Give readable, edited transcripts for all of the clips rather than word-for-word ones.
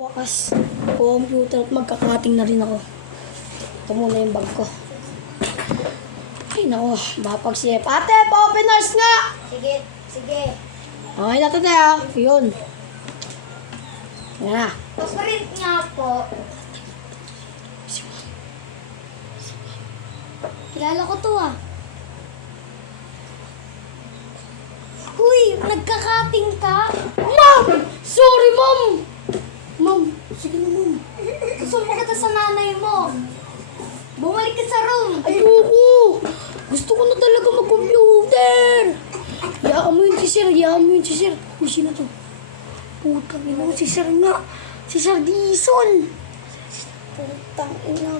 Wakas, computer at magkakating na rin ako. Ito muna yung bag ko. Ay nako, mapagsip. Ate, pa-openers nga! Sige, sige. Okay na ito tayo. Yun. Yan na. Paprint nga po. Kilala ko to ah. Uy, nagkakating ka? Ma'am! Sorry, ma'am! Ma'am, sige na, ma'am. Gusto mo kita sa nanay mo. Bumalik ka sa room. Ayoko! Gusto ko na talaga mag-computer! Hayaan mo yun si Sir, hayaan mo yun si Sir. Uy, sino to? Putang ina mo, si Sir nga. Si Sir Dison. Putang ina.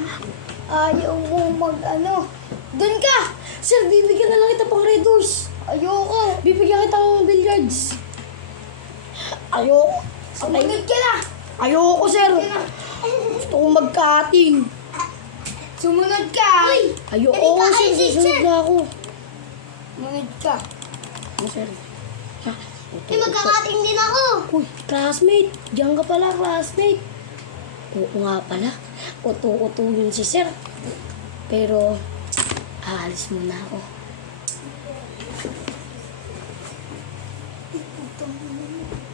Ayaw mo mag-ano. Doon ka! Sir, bibigyan na lang kita pang Red Horse. Ayoko. Bibigyan kitang billiards. Ayoko. Sumunod ka na. Ayoko, Sir. Gusto kong mag-cutting. Sumunod ka. Uy, Ayoko, Halika, Sir. ay, Susunod Sir. na ako. sumunod ka. Ano, Sir? Ha? Eh, magkakating din ako. Uy, classmate. Diyan ka pala, classmate. Oo nga pala. Uto-uto yun si Sir. Pero, aalis muna ako.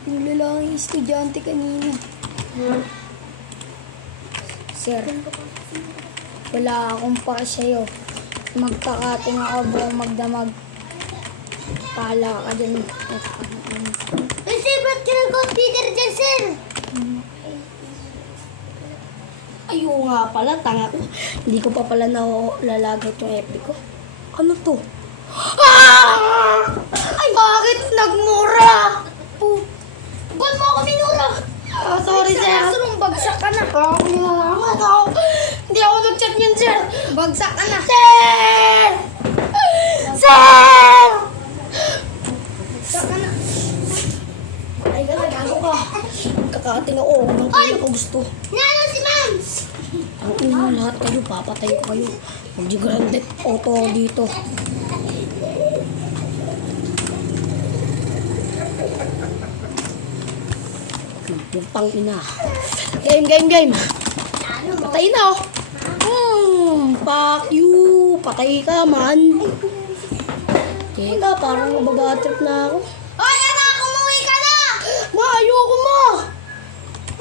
Yung lalaking estudyante kanina. Sir, wala akong pa sa'yo. Magkakating ako buong magdamag. Pala ka dyan. Ay, sir, ba't ka ng computer dyan, sir? Ayoko nga pala, tanga ko. Hindi ko pa pala nalalagot yung epic ko. Ano to? Ah! Ay, bakit nagmura? Ba't mo ako minura? Ah, sorry, Sir. Bagsak ka na. Nalaman ako. Hindi ako nag-chat niyan, Sir. Bagsak ka na. Sir! Sir! Bagsak ka na. Ay, gago ka. Kakating ako. Anong kaya ko gusto? Nalo si ma'am! Ang ina lahat kayo, papatay ko kayo. Mag-grounded auto dito. Yung pang ina. Game. Patay na oh. Fuck you. Patay ka man. Teka, parang nababatrip na ako. Hoy, anak! Umuwi ka na! Ma, ayoko ma.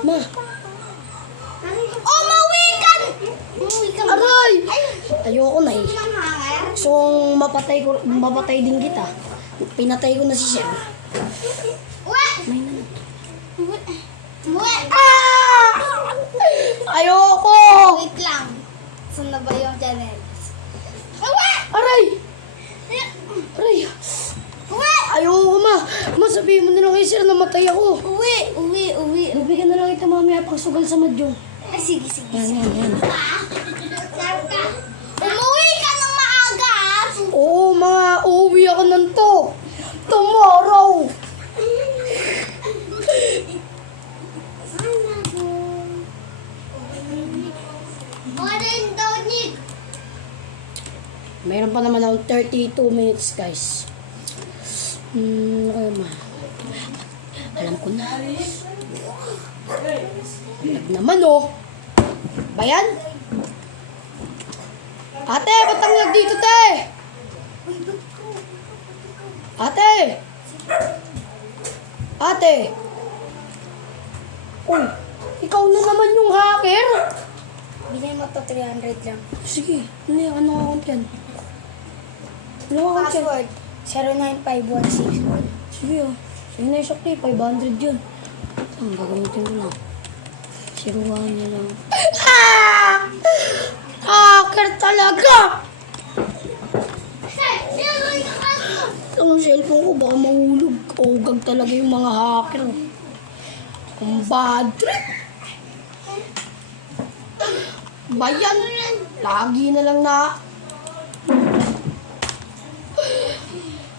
Ma, Umuwi ka! Umuwi ka na. aray. Ayoko na eh. Hanger? So, mapatay din kita. Pinatay ko na si Sir. Uwe! May naman. Uwe! Ah! Ayoko! Wait lang. Saan na ba yung channel? Uwe! Aray! Aray! Uwe! Ayoko ma! Ma, sabihin mo na lang kay Sir na matay ako. Uwi! Bibigyan na lang kita mamaya pang sugal sa madyong. Ay, sige. Yan. Umuwi ka ng maaga! Oo, mga uuwi ako ng to. Tomorrow! Mayroon pa naman akong 32 minutes, guys. Ano ma? Alam ko na. Lag naman, oh. Bayan? Ate, ba't ang lag dito, te? Ate! Ate! Uy, ikaw na naman yung hacker? Bilhin mo to 300 lang. Sige, ano account yan? Ano account yan? Password 09516. Sige ah. Sige na yung Shopee, 500 yun. Ang gagamitin ko lang. Siruhan niya lang. Ah! Hacker talaga! Ang cellphone ko baka mahulog. Ugag talaga yung mga hacker. Ang bad trip. Bayan! Lagi na lang na...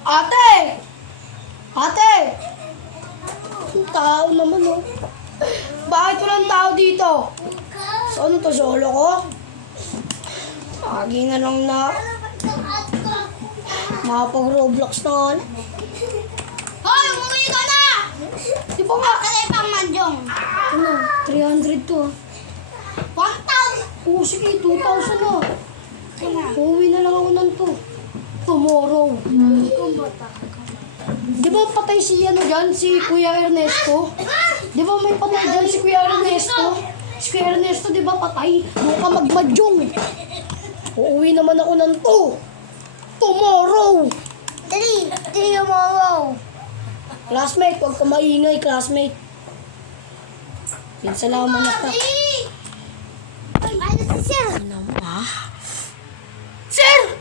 Ate! Ate! Ang tao naman, oh. Bakit walang tao dito? So, ano to, solo ko? Lagi na lang na... Makapag-Roblox na nga. Hoy, umuwi ka na! Di ba nga? Kasi pang manjong. Ano? 300 to ah. 1,000! Oo, sige, 2,000 na. Uuwi na lang ako ng to. Tomorrow. Di ba patay si ano dyan, si Kuya Ernesto? Di ba may patay dyan si Kuya Ernesto? Si Kuya Ernesto, di ba patay? Doon ka magmadyong. Uuwi naman ako ng to. Tomorrow. Dali! Tomorrow! Classmate, huwag ka maingay, classmate. Yan salamat na ta. Ano si Sir? Ano ba? Sir!